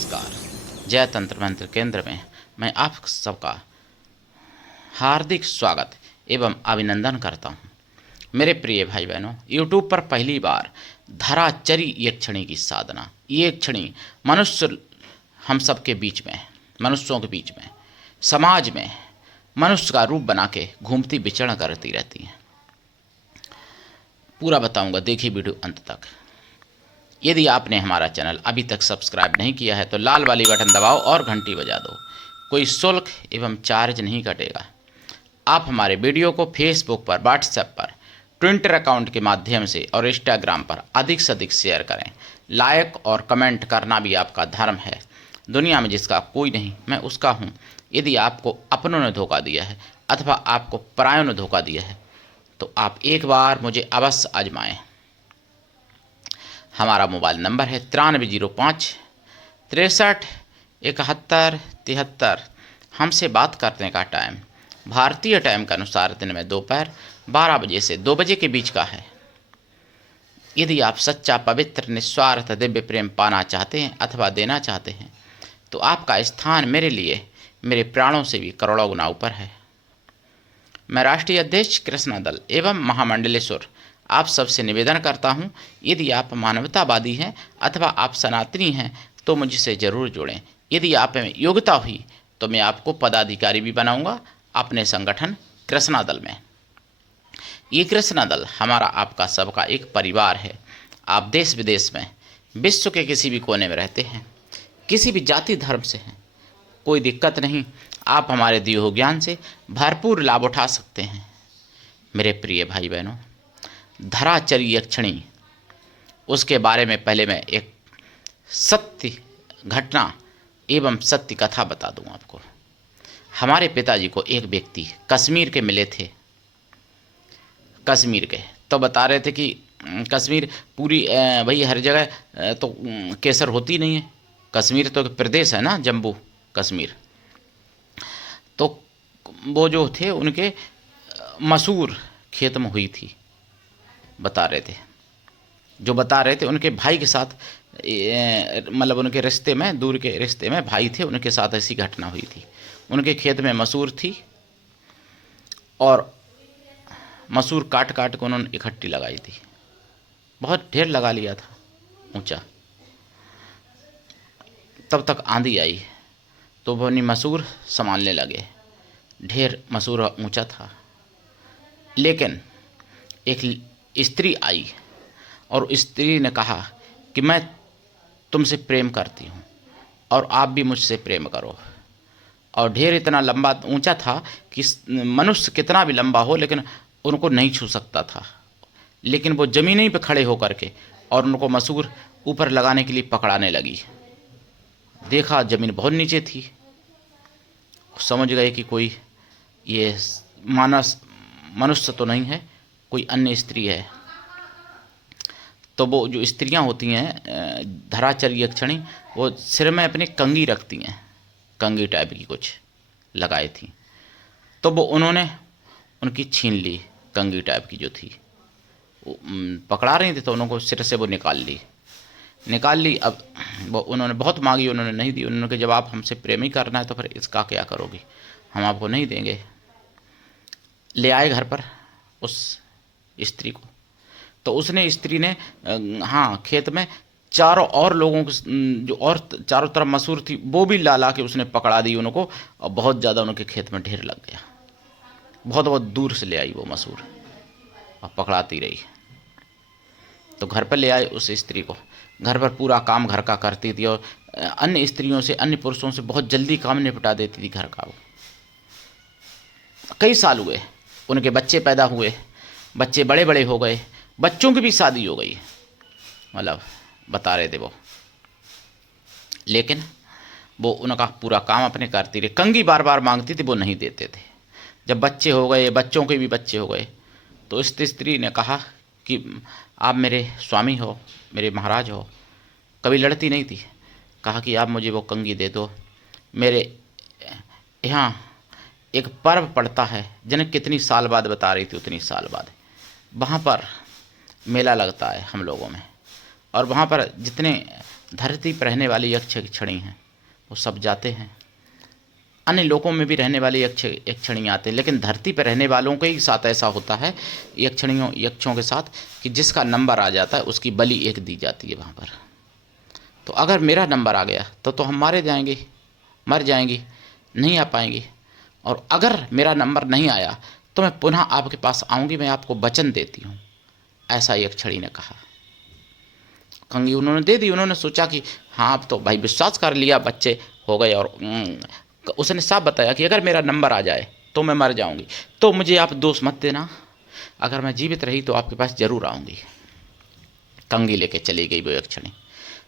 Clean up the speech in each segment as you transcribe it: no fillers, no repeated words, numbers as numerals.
नमस्कार। जय तंत्र मंत्र केंद्र में मैं आप सबका हार्दिक स्वागत एवं अभिनंदन करता हूं। मेरे प्रिय भाई बहनों, यूट्यूब पर पहली बार धराचरी यक्षिणी की साधना, ये यक्षिणी मनुष्य हम सबके बीच में, मनुष्यों के बीच में, समाज में मनुष्य का रूप बना के घूमती विचरण करती रहती हैं। पूरा बताऊंगा, देखिए वीडियो अंत तक। यदि आपने हमारा चैनल अभी तक सब्सक्राइब नहीं किया है तो लाल वाली बटन दबाओ और घंटी बजा दो। कोई शुल्क एवं चार्ज नहीं कटेगा। आप हमारे वीडियो को फेसबुक पर, व्हाट्सएप पर, ट्विटर अकाउंट के माध्यम से और इंस्टाग्राम पर अधिक से अधिक शेयर करें। लाइक और कमेंट करना भी आपका धर्म है। दुनिया में जिसका कोई नहीं, मैं उसका हूँ। यदि आपको अपनों ने धोखा दिया है अथवा आपको परायों ने धोखा दिया है तो आप एक बार मुझे अवश्य आजमाएं। हमारा मोबाइल नंबर है 9305 63 71 73। हमसे बात करने का टाइम भारतीय टाइम के अनुसार दिन में दोपहर 12 बजे से 2 बजे के बीच का है। यदि आप सच्चा, पवित्र, निस्वार्थ दिव्य प्रेम पाना चाहते हैं अथवा देना चाहते हैं तो आपका स्थान मेरे लिए मेरे प्राणों से भी करोड़ों गुना ऊपर है। मैं राष्ट्रीय अध्यक्ष कृष्णा दल एवं महामंडलेश्वर आप सबसे निवेदन करता हूं, यदि आप मानवतावादी हैं अथवा आप सनातनी हैं तो मुझसे ज़रूर जुड़ें। यदि आप में योग्यता हुई तो मैं आपको पदाधिकारी भी बनाऊंगा अपने संगठन कृष्णा दल में। ये कृष्णा दल हमारा आपका सबका एक परिवार है। आप देश विदेश में, विश्व के किसी भी कोने में रहते हैं, किसी भी जाति धर्म से हैं, कोई दिक्कत नहीं। आप हमारे दिए हुए ज्ञान से भरपूर लाभ उठा सकते हैं। मेरे प्रिय भाई बहनों, धराचरी यक्षिणी, उसके बारे में पहले मैं एक सत्य घटना एवं सत्य कथा बता दूं आपको। हमारे पिताजी को एक व्यक्ति कश्मीर के मिले थे। कश्मीर के तो बता रहे थे कि कश्मीर पूरी भाई हर जगह तो केसर होती नहीं है। कश्मीर तो एक प्रदेश है ना, जम्मू कश्मीर। तो वो जो थे उनके मसूर खेत में हुई थी, बता रहे थे। जो बता रहे थे उनके भाई के साथ, मतलब उनके रिश्ते में, दूर के रिश्ते में भाई थे, उनके साथ ऐसी घटना हुई थी। उनके खेत में मसूर थी और मसूर काट काट के उन्होंने इकट्ठी लगाई थी। बहुत ढेर लगा लिया था ऊंचा। तब तक आंधी आई तो वो अपनी मसूर संभालने लगे। ढेर मसूर ऊंचा था, लेकिन एक स्त्री आई और स्त्री ने कहा कि मैं तुमसे प्रेम करती हूँ और आप भी मुझसे प्रेम करो। और ढेर इतना लंबा ऊंचा था कि मनुष्य कितना भी लंबा हो लेकिन उनको नहीं छू सकता था। लेकिन वो ज़मीन ही पे खड़े होकर के और उनको मसूर ऊपर लगाने के लिए पकड़ाने लगी। देखा ज़मीन बहुत नीचे थी। समझ गए कि कोई ये मनुष्य तो नहीं है, कोई अन्य स्त्री है। तो वो जो स्त्रियां होती हैं धराचरी यक्षिणी, वो सिर में अपने कंघी रखती हैं, कंघी टाइप की कुछ लगाई थी। तो वो उन्होंने उनकी छीन ली, कंघी टाइप की जो थी पकड़ा रही थी, तो उनको सिर से वो निकाल ली। अब वो उन्होंने बहुत मांगी, उन्होंने नहीं दी। उन्होंने कहा जब आप हमसे प्रेम ही करना है तो फिर इसका क्या करोगी, हम आपको नहीं देंगे। ले आए घर पर उस स्त्री को। तो उसने, स्त्री ने हाँ, खेत में चारों और लोगों को, जो और चारों तरफ मसूर थी, वो भी ला ला के उसने पकड़ा दी उनको। और बहुत ज़्यादा उनके खेत में ढेर लग गया। बहुत बहुत दूर से ले आई वो मसूर और पकड़ाती रही। तो घर पर ले आए उस स्त्री को। घर पर पूरा काम घर का करती थी और अन्य स्त्रियों से, अन्य पुरुषों से बहुत जल्दी काम निपटा देती थी घर का। वो कई साल हुए, उनके बच्चे पैदा हुए, बच्चे बड़े बड़े हो गए, बच्चों की भी शादी हो गई, मतलब बता रहे थे वो। लेकिन वो उनका पूरा काम अपने करती रही। कंघी बार बार मांगती थी, वो नहीं देते थे। जब बच्चे हो गए, बच्चों के भी बच्चे हो गए, तो उस स्त्री ने कहा कि आप मेरे स्वामी हो, मेरे महाराज हो। कभी लड़ती नहीं थी। कहा कि आप मुझे वो कंघी दे दो। मेरे यहाँ एक पर्व पड़ता है, जन कितनी साल बाद बता रही थी, उतनी साल बाद वहाँ पर मेला लगता है हम लोगों में। और वहाँ पर जितने धरती पर रहने वाले यक्षिणी हैं वो सब जाते हैं, अन्य लोकों में भी रहने वाले यक्षिणी आते हैं, लेकिन धरती पर रहने वालों के ही साथ ऐसा होता है यक्षों के साथ कि जिसका नंबर आ जाता है उसकी बलि एक दी जाती है वहाँ पर। तो अगर मेरा नंबर आ गया तो हम मारे जाएंगे, मर जाएंगी, नहीं आ पाएंगी। और अगर मेरा नंबर नहीं आया तो मैं पुनः आपके पास आऊँगी, मैं आपको वचन देती हूँ, ऐसा यक्षिणी ने कहा। कंगी उन्होंने दे दी। उन्होंने सोचा कि हाँ अब तो भाई विश्वास कर लिया, बच्चे हो गए। और उसने साफ बताया कि अगर मेरा नंबर आ जाए तो मैं मर जाऊंगी, तो मुझे आप दोष मत देना, अगर मैं जीवित रही तो आपके पास जरूर आऊंगी। कंगी लेके चली गई वो यक्षिणी।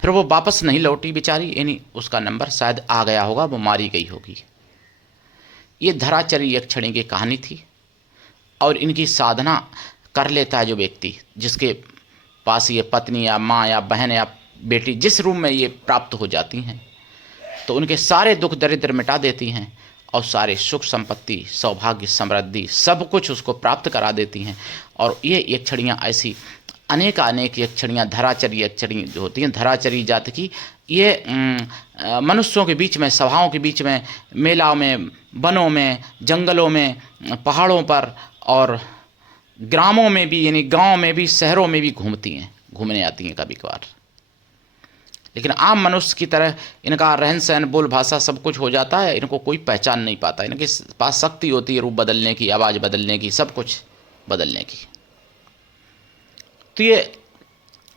फिर वो वापस नहीं लौटी बेचारी, यानी उसका नंबर शायद आ गया होगा, वो मारी गई होगी। ये धराचरी यक्षिणी की कहानी थी। और इनकी साधना कर लेता है जो व्यक्ति, जिसके पास ये पत्नी या माँ या बहन या बेटी जिस रूप में ये प्राप्त हो जाती हैं, तो उनके सारे दुख दरिद्र मिटा देती हैं और सारे सुख संपत्ति, सौभाग्य, समृद्धि सब कुछ उसको प्राप्त करा देती हैं। और ये यक्षिणियाँ ऐसी अनेक यक्षिणियाँ, धराचरी यक्षिणी जो होती हैं, धराचरी जात की, ये मनुष्यों के बीच में, सभाओं के बीच में, मेलाओं में, वनों में, जंगलों में, पहाड़ों पर और ग्रामों में भी, यानी गांव में भी, शहरों में भी घूमने आती हैं कभी कभार। लेकिन आम मनुष्य की तरह इनका रहन सहन, बोल भाषा सब कुछ हो जाता है, इनको कोई पहचान नहीं पाता। इनके पास शक्ति होती है रूप बदलने की, आवाज़ बदलने की, सब कुछ बदलने की। तो ये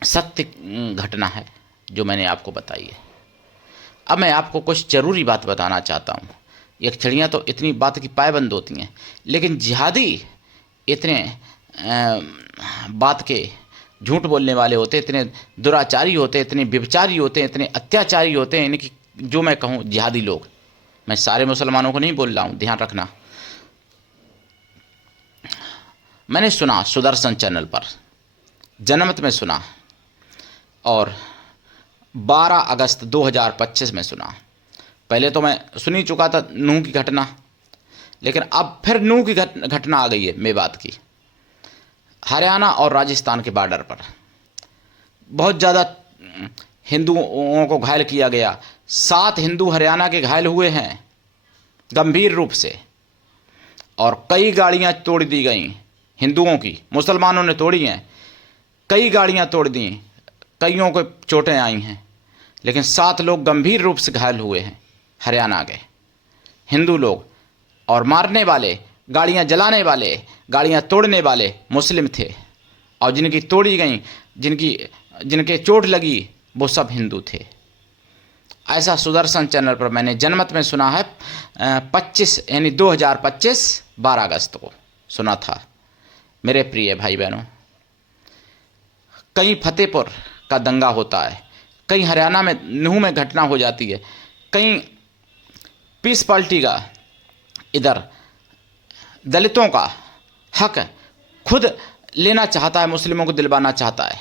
सत्य घटना है जो मैंने आपको बताई है। अब मैं आपको कुछ ज़रूरी बात बताना चाहता हूँ। यक्षिणियाँ तो इतनी बात की पायबंद होती हैं, लेकिन जिहादी इतने बात के झूठ बोलने वाले होते, इतने दुराचारी होते, इतने व्यभिचारी होते, इतने अत्याचारी होते हैं, इनकी जो मैं कहूँ जिहादी लोग, मैं सारे मुसलमानों को नहीं बोल रहा हूँ, ध्यान रखना। मैंने सुना सुदर्शन चैनल पर, जनमत में सुना, और 12 अगस्त 2025 में सुना। पहले तो मैं सुन ही चुका था नूह की घटना, लेकिन अब फिर नूह की घटना आ गई है मेवात की। हरियाणा और राजस्थान के बॉर्डर पर बहुत ज़्यादा हिंदुओं को घायल किया गया। 7 हिंदू हरियाणा के घायल हुए हैं गंभीर रूप से, और कई गाड़ियां तोड़ दी गई हिंदुओं की, मुसलमानों ने तोड़ी हैं, कई गाड़ियां तोड़ दी, कईयों को चोटें आई हैं, लेकिन 7 लोग गंभीर रूप से घायल हुए हैं हरियाणा के हिंदू लोग। और मारने वाले, गाड़ियां जलाने वाले, गाड़ियां तोड़ने वाले मुस्लिम थे, और जिनकी तोड़ी गई, जिनके चोट लगी, वो सब हिंदू थे। ऐसा सुदर्शन चैनल पर मैंने जनमत में सुना है। 25 यानी 2025 12 अगस्त को सुना था। मेरे प्रिय भाई बहनों, कहीं फतेहपुर का दंगा होता है, कहीं हरियाणा में नूह में घटना हो जाती है, कहीं पीस पार्टी का, इधर दलितों का हक खुद लेना चाहता है, मुस्लिमों को दिलवाना चाहता है।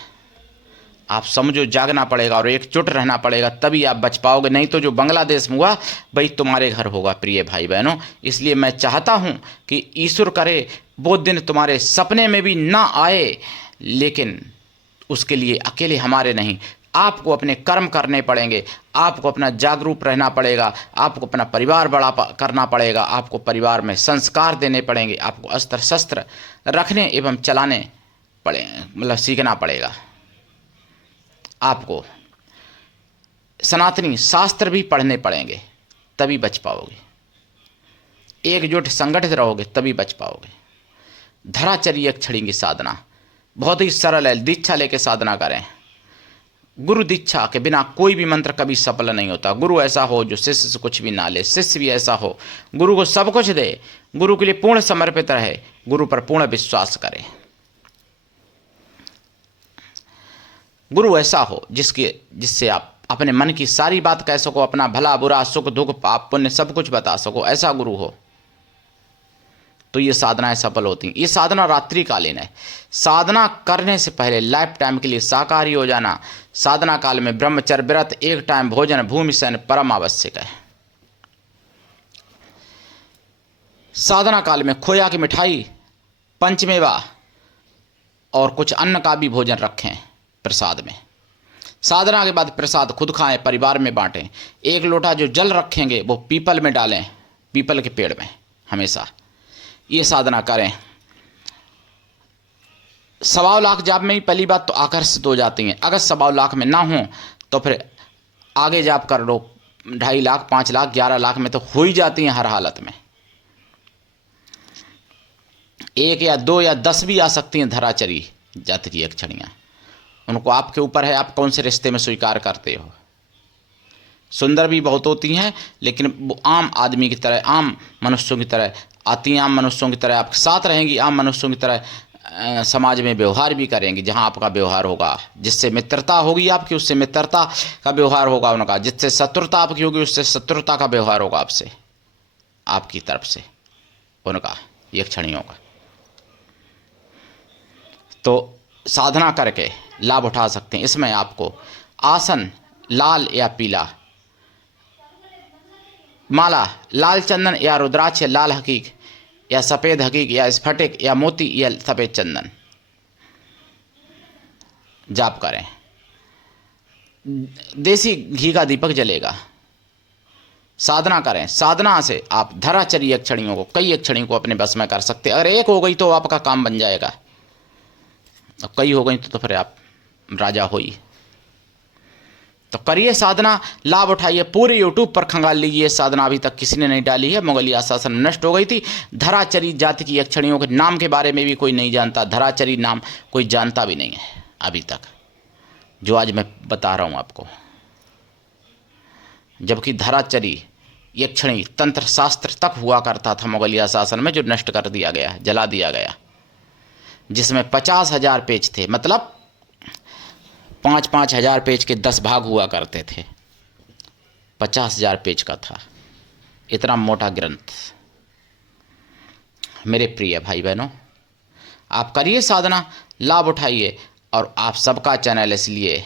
आप समझो, जागना पड़ेगा और एकजुट रहना पड़ेगा, तभी आप बच पाओगे, नहीं तो जो बांग्लादेश में हुआ वही तुम्हारे घर होगा प्रिय भाई बहनों। इसलिए मैं चाहता हूं कि ईश्वर करे वो दिन तुम्हारे सपने में भी ना आए, लेकिन उसके लिए अकेले हमारे नहीं, आपको अपने कर्म करने पड़ेंगे, आपको अपना जागरूक रहना पड़ेगा, आपको अपना परिवार बड़ा करना पड़ेगा, आपको परिवार में संस्कार देने पड़ेंगे, आपको अस्त्र शस्त्र रखने एवं चलाने पड़े, मतलब सीखना पड़ेगा। आपको सनातनी शास्त्र भी पढ़ने पड़ेंगे, तभी बच पाओगे। एकजुट संगठित रहोगे तभी बच पाओगे। धराचरी यक्षिणी की साधना बहुत ही सरल है। दीक्षा लेके साधना करें। गुरु दीक्षा के बिना कोई भी मंत्र कभी सफल नहीं होता। गुरु ऐसा हो जो शिष्य से कुछ भी ना ले, शिष्य भी ऐसा हो गुरु को सब कुछ दे, गुरु के लिए पूर्ण समर्पित रहे, गुरु पर पूर्ण विश्वास करे। गुरु ऐसा हो जिससे आप अपने मन की सारी बात कह सको, अपना भला बुरा, सुख दुख, पाप पुण्य सब कुछ बता सको, ऐसा गुरु हो तो ये साधनाएं सफल होती हैं। ये साधना रात्रिकालीन है। साधना करने से पहले लाइफ टाइम के लिए शाकाहारी हो जाना, साधना काल में ब्रह्मचर्य व्रत, एक टाइम भोजन, भूमि शयन परम आवश्यक है। साधना काल में खोया की मिठाई, पंचमेवा और कुछ अन्न का भी भोजन रखें प्रसाद में। साधना के बाद प्रसाद खुद खाएं, परिवार में बांटें। एक लोटा जो जल रखेंगे वो पीपल में डालें, पीपल के पेड़ में हमेशा। ये साधना करें। 1.25 लाख जाप में ही पहली बात तो आकर्षित हो जाती हैं। अगर 1.25 लाख में ना हो तो फिर आगे जाप कर लो। 2.5 लाख, 5 लाख, 11 लाख में तो हो ही जाती हैं हर हालत में। 1 या 2 या 10 भी आ सकती हैं धराचरी जाति की यक्षणियाँ। उनको आपके ऊपर है, आप कौन से रिश्ते में स्वीकार करते हो। सुंदर भी बहुत होती हैं, लेकिन वो आम आदमी की तरह, आम मनुष्यों की तरह आती हैं, आम मनुष्यों की तरह आपके साथ रहेंगी, आम मनुष्यों की तरह समाज में व्यवहार भी करेंगी। जहाँ आपका व्यवहार होगा, जिससे मित्रता होगी आपकी, उससे मित्रता का व्यवहार होगा उनका। जिससे शत्रुता आपकी होगी, उससे शत्रुता का व्यवहार होगा आपसे, आपकी तरफ से उनका, यक्षणियों का। तो साधना करके लाभ उठा सकते हैं। इसमें आपको आसन लाल या पीला, माला लाल चंदन या रुद्राक्ष, लाल हकीक या सफ़ेद हकीक या स्फटिक या मोती या सफ़ेद चंदन जाप करें। देसी घी का दीपक जलेगा। साधना करें। साधना से आप धराचरी यक्षणियों को, कई यक्षणियों को अपने बस में कर सकते हैं। अगर एक हो गई तो आपका काम बन जाएगा, और कई हो गई तो फिर आप राजा हो ही। तो करिए साधना, लाभ उठाइए। पूरे यूट्यूब पर खंगाल लीजिए साधना, अभी तक किसी ने नहीं डाली है। मुगलिया शासन नष्ट हो गई थी। धराचरी जाति की यक्षणियों के नाम के बारे में भी कोई नहीं जानता। धराचरी नाम कोई जानता भी नहीं है अभी तक, जो आज मैं बता रहा हूँ आपको। जबकि धराचरी यक्षणी तंत्र शास्त्र तक हुआ करता था मुगलिया शासन में, जो नष्ट कर दिया गया, जला दिया गया, जिसमें 50,000 पेज थे। मतलब 5-5 हज़ार पेज के 10 भाग हुआ करते थे। 50,000 पेज का था इतना मोटा ग्रंथ। मेरे प्रिय भाई बहनों, आप करिए साधना, लाभ उठाइए। और आप सबका चैनल, इसलिए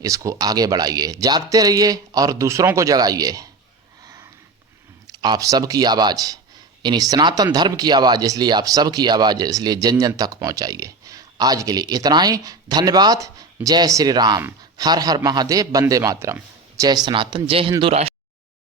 इसको आगे बढ़ाइए। जागते रहिए और दूसरों को जगाइए। आप सबकी आवाज़, यानी सनातन धर्म की आवाज़, इसलिए आप सबकी आवाज़, इसलिए जन जन तक पहुंचाइए। आज के लिए इतना ही। धन्यवाद। जय श्री राम। हर हर महादेव। वंदे मातरम। जय सनातन। जय हिंदू राष्ट्र।